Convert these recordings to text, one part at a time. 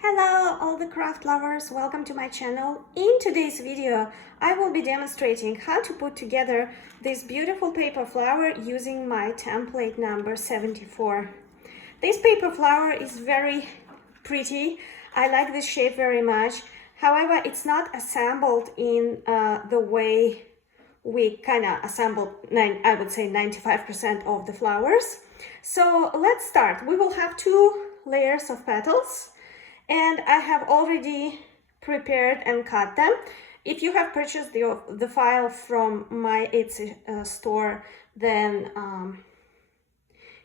Hello all the craft lovers, welcome to my channel. In today's video I will be demonstrating how to put together this beautiful paper flower using my template number 74. This paper flower is very pretty. I like this shape very much. However, it's not assembled in the way we kind of assembled, I would say 95% of the flowers. So let's start. We will have two layers of petals. And I have already prepared and cut them. If you have purchased the file from my Etsy store, then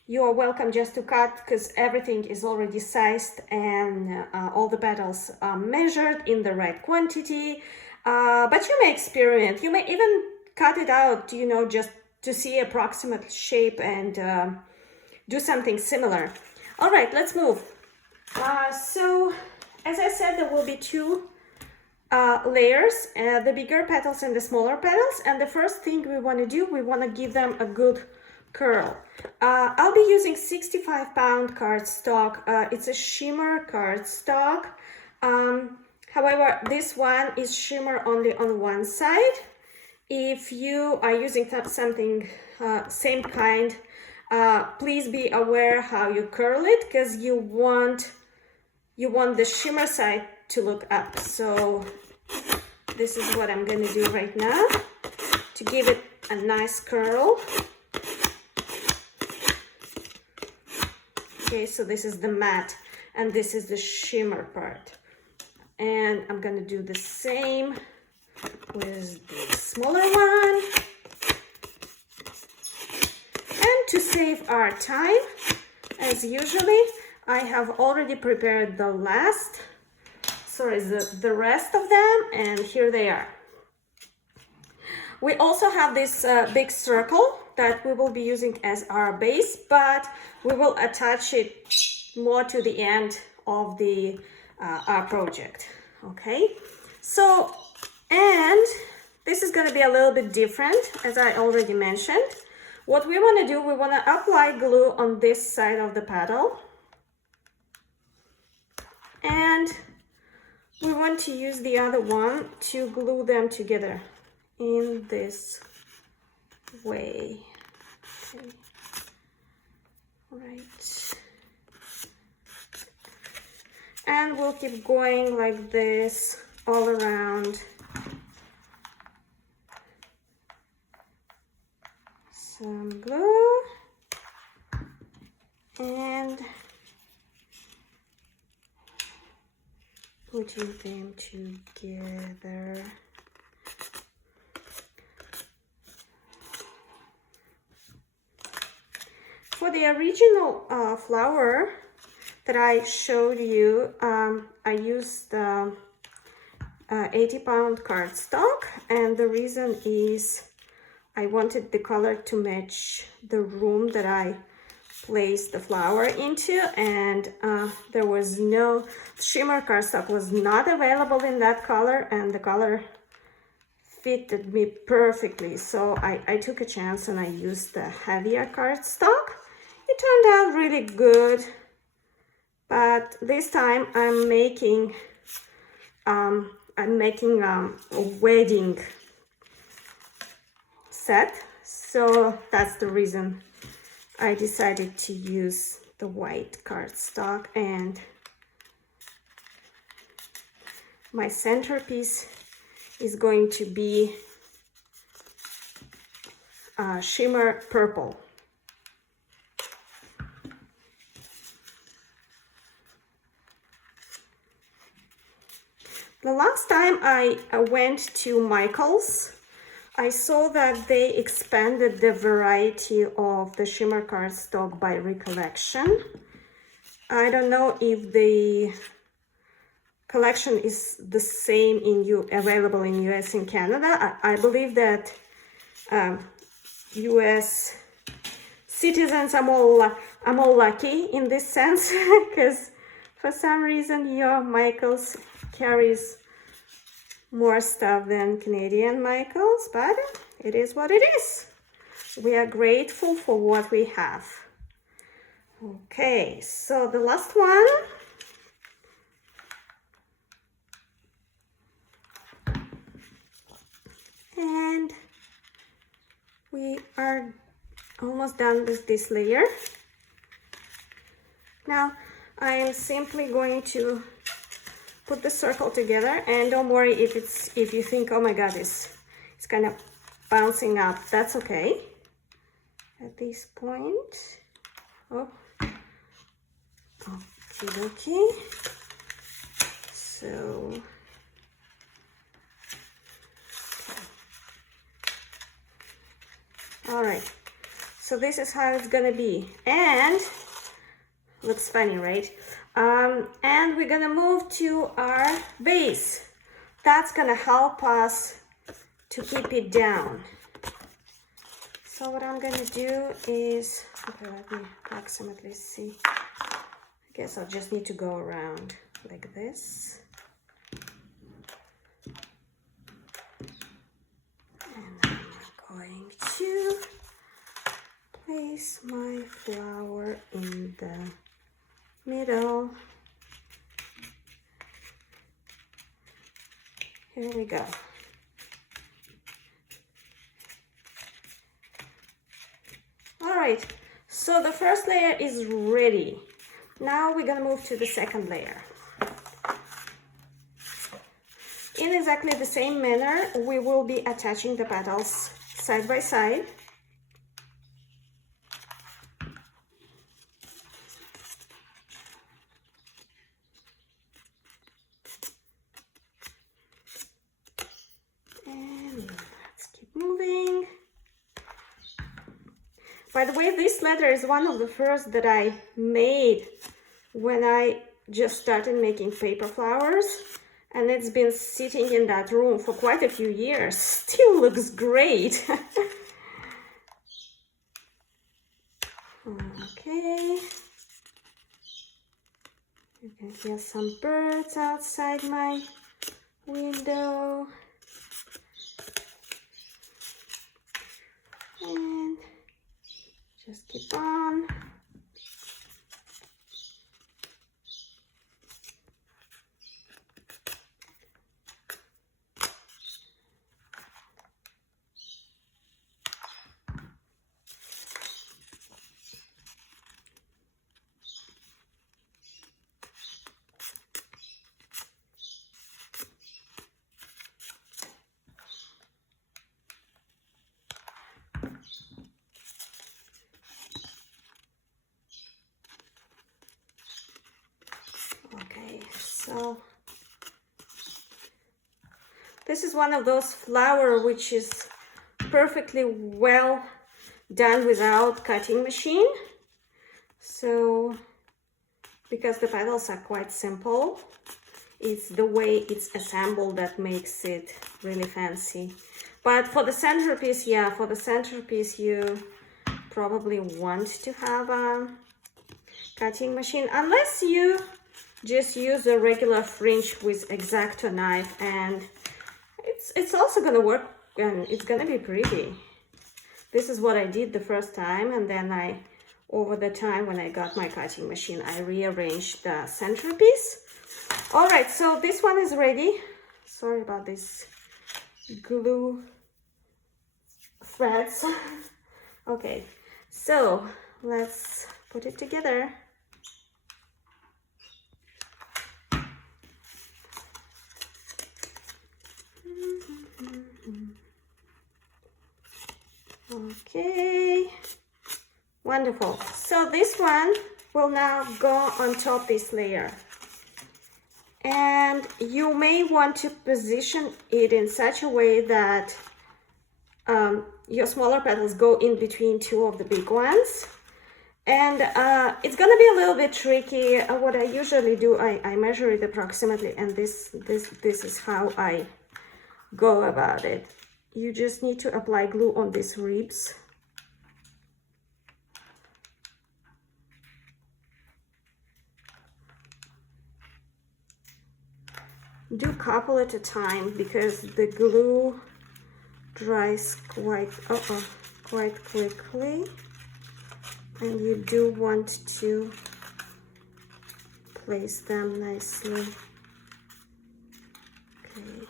you are welcome just to cut, because everything is already sized and all the petals are measured in the right quantity. But you may experiment. You may even cut it out, just to see approximate shape and do something similar. All right, let's move. So, as I said, there will be two layers, the bigger petals and the smaller petals. And the first thing we want to do, we want to give them a good curl. I'll be using 65-pound cardstock. It's a shimmer cardstock. However, this one is shimmer only on one side. If you are using something same kind, please be aware how you curl it, because you want the shimmer side to look up. So this is what I'm going to do right now to give it a nice curl. Okay, so this is the matte and this is the shimmer part. And I'm going to do the same with the smaller one. And to save our time, as usually, I have already prepared the rest of them, and here they are. We also have this big circle that we will be using as our base, but we will attach it more to the end of the our project. Okay, so, and this is going to be a little bit different, as I already mentioned. What we want to do, we want to apply glue on this side of the petal. And we want to use the other one to glue them together in this way. Okay. Right. And we'll keep going like this all around. Some glue and putting them together. For the original flower that I showed you, I used 80-pound cardstock, and the reason is I wanted the color to match the room that I placed the flower into, and there was no shimmer cardstock was not available in that color, and the color fitted me perfectly. So I took a chance and I used the heavier cardstock. It turned out really good, but this time I'm making a wedding set, so that's the reason I decided to use the white cardstock. And my centerpiece is going to be shimmer purple. The last time I went to Michael's, I saw that they expanded the variety of the shimmer cardstock by recollection. I don't know if the collection is the same available in US and Canada. I believe that US citizens are more lucky in this sense, because for some reason your Michael's carries more stuff than Canadian Michael's, but it is what it is. We are grateful for what we have. Okay, so the last one And we are almost done with this layer. Now I am simply going to put the circle together, and don't worry if you think, oh my god, it's kind of bouncing up. That's okay. At this point, oh, okay. So all right. So this is how it's gonna be, and looks funny, right? And we're gonna move to our base. That's gonna help us to keep it down. So what I'm gonna do is, okay, let me approximately see. I guess I'll just need to go around like this. And I'm going to place my flower in the middle. Here we go. All right, so the first layer is ready. Now we're gonna move to the second layer. In exactly the same manner, we will be attaching the petals side by side. By the way, this letter is one of the first that I made when I just started making paper flowers, and it's been sitting in that room for quite a few years. Still looks great. Okay. You can hear some birds outside my window. And just keep on. So this is one of those flowers which is perfectly well done without cutting machine. So because the petals are quite simple, it's the way it's assembled that makes it really fancy. But for the centerpiece, yeah, for the centerpiece you probably want to have a cutting machine, unless you just use a regular fringe with X-Acto knife, and it's also gonna work and it's gonna be pretty. This is what I did the first time, and then over the time when I got my cutting machine, I rearranged the centerpiece. All right, so this one is ready. Sorry about this glue threads. Okay, so let's put it together. Okay, wonderful. So this one will now go on top this layer, and you may want to position it in such a way that your smaller petals go in between two of the big ones. And it's gonna be a little bit tricky. What I usually do, I measure it approximately, and this is how I go about it. You just need to apply glue on these ribs. Do a couple at a time because the glue dries quite quickly, and you do want to place them nicely. Okay.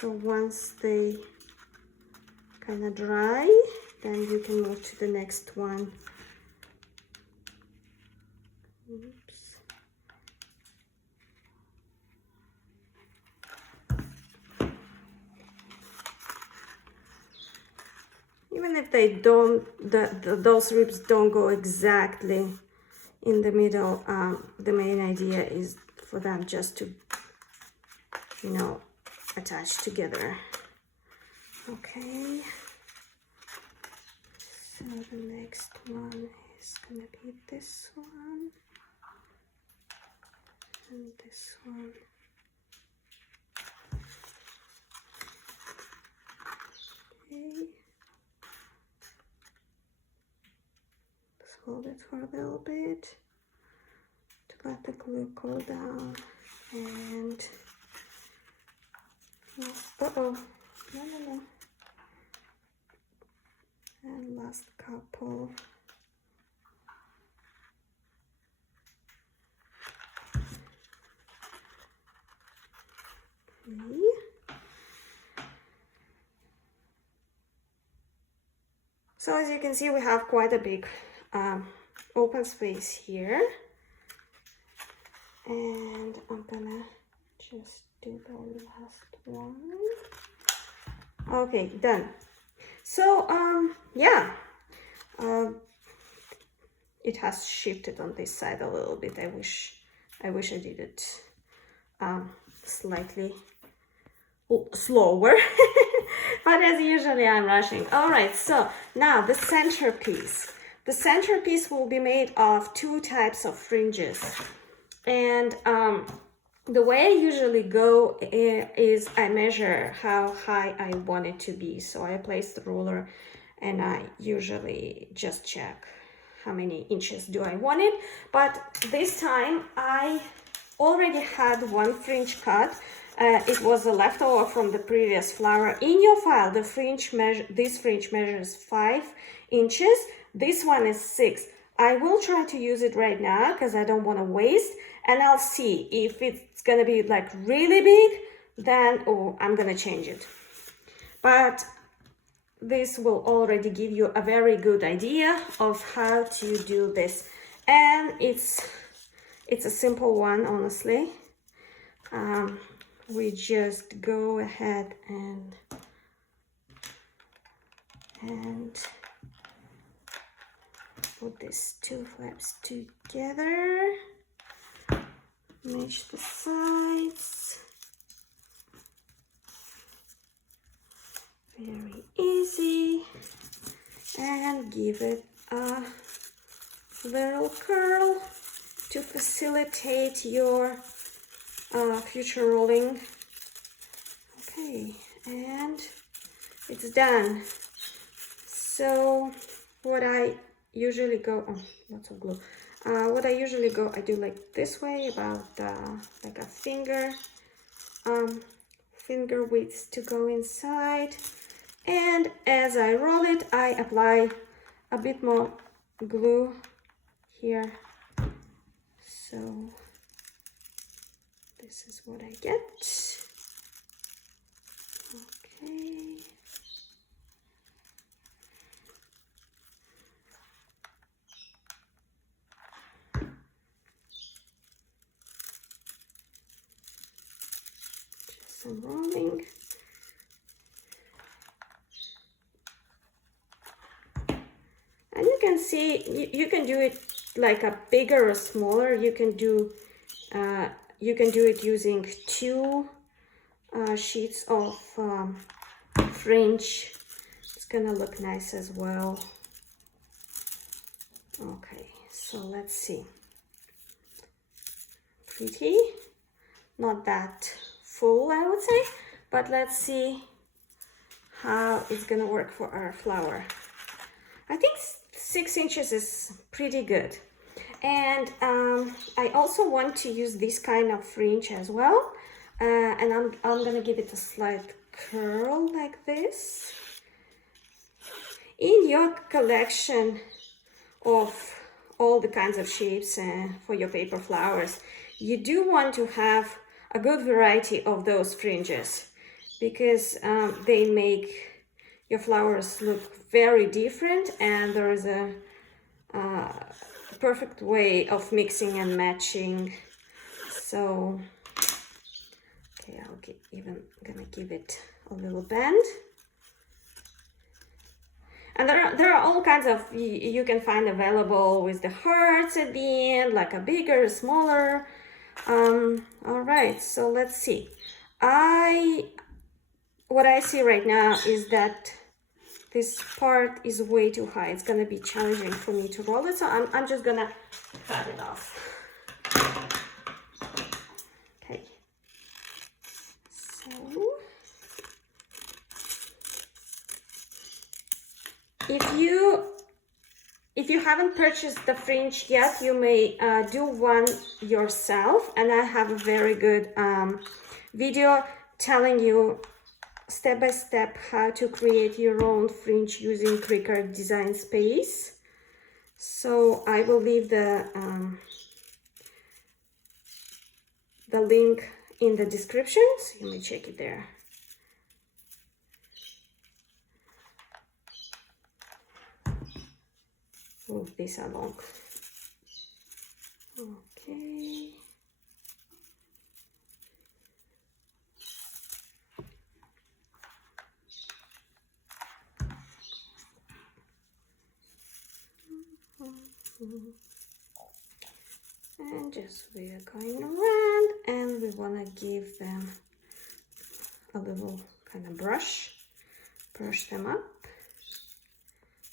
So once they kind of dry, then you can move to the next one. Oops. Even if they don't, those ribs don't go exactly in the middle, the main idea is for them just to, you know, attach together. Okay. So the next one is gonna be this one and this one. Okay. Let's hold it for a little bit to let the glue cool down. And uh-oh, no. And last couple. Okay. So as you can see, we have quite a big open space here. And I'm gonna just do the last one. Okay, done. So yeah, it has shifted on this side a little bit. I wish I did it slightly slower. But as usually I'm rushing. All right, so now the centerpiece. The centerpiece will be made of two types of fringes. And the way I usually go is I measure how high I want it to be. So I place the ruler and I usually just check how many inches do I want it. But this time I already had one fringe cut. It was a leftover from the previous flower. In your file, the fringe this fringe measures 5 inches. This one is 6. I will try to use it right now because I don't want to waste, and I'll see if it's gonna be like really big, then I'm gonna change it. But this will already give you a very good idea of how to do this, and it's a simple one, honestly. We just go ahead and put these two flaps together, match the sides, very easy, and give it a little curl to facilitate your future rolling. Okay, and it's done. So what I usually go, lots of glue. What I usually go, I do like this way, about like a finger width to go inside. And as I roll it, I apply a bit more glue here. So this is what I get. Okay. Just some rolling. And you can see, you can do it like a bigger or smaller. You can do it using 2 sheets of fringe. It's gonna look nice as well. Okay, so let's see. Pretty, not that full, I would say, but let's see how it's gonna work for our flower. I think 6 inches is pretty good. And I also want to use this kind of fringe as well. And I'm gonna give it a slight curl like this. In your collection of all the kinds of shapes for your paper flowers, you do want to have a good variety of those fringes. because they make your flowers look very different, and there is a perfect way of mixing and matching. So okay, even gonna give it a little bend. And there are all kinds of, you can find available with the hearts at the end, like a bigger, smaller. All right, so let's see. What I see right now is that this part is way too high. It's gonna be challenging for me to roll it, so I'm just gonna cut it off. Okay. So if you haven't purchased the fringe yet, you may do one yourself, and I have a very good video telling you step by step how to create your own fringe using Cricut Design Space. So I will leave the link in the description, so you may check it there. Oh, these are long. Okay. And just we are going around, and we want to give them a little kind of brush them up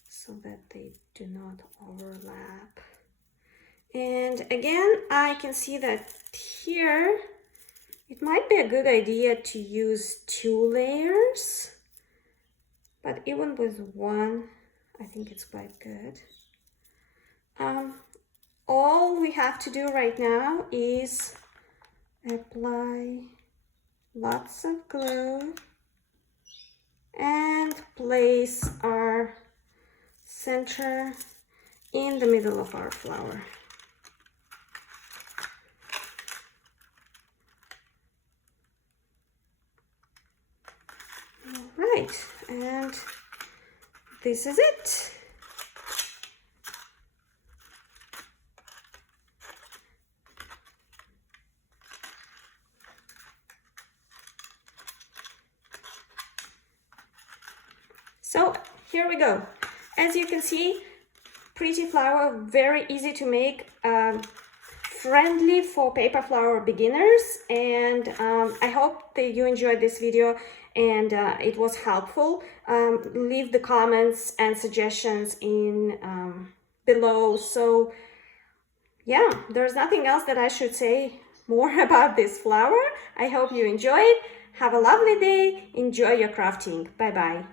so that they do not overlap. And again, I can see that here it might be a good idea to use 2 layers, but even with one, I think it's quite good. All we have to do right now is apply lots of glue and place our center in the middle of our flower. All right, and this is it. So here we go. As you can see, pretty flower, very easy to make, friendly for paper flower beginners. And I hope that you enjoyed this video and it was helpful. Leave the comments and suggestions in below. So yeah, there's nothing else that I should say more about this flower. I hope you enjoy it. Have a lovely day. Enjoy your crafting. Bye bye.